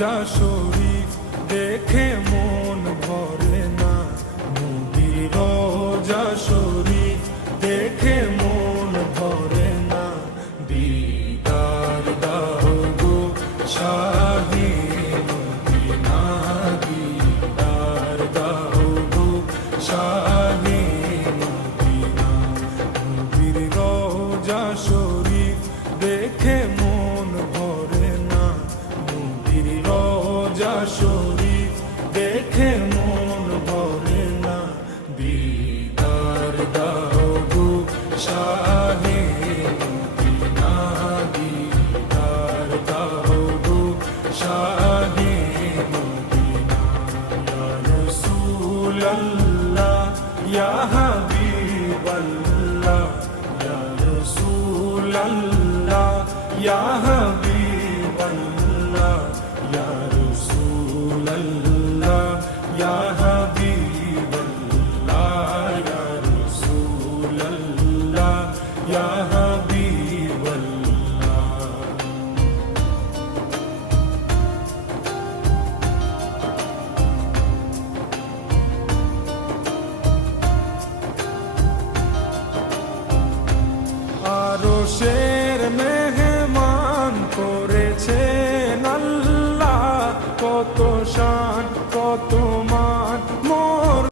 রোজা শরীফ দেখে মন ভরে না, নবীর রোজা শরীফ দেখে মন ভরে না। দিদার দাও গো শাহে মদিনা, দিদার দাও গো শাহে মদিনা। নবীর রোজা শরীফ দেখে মন ভরে না, নবীর রোজা শরীফ দেখে মন ভরে না। দিদার দাও গো শাহে মদিনা, দিদার দাও গো শাহে মদিনা। ইয়া রাসূলাল্লাহ ইয়া হাবিবাল্লাহ, ইয়া রাসূলাল্লাহ ইয়া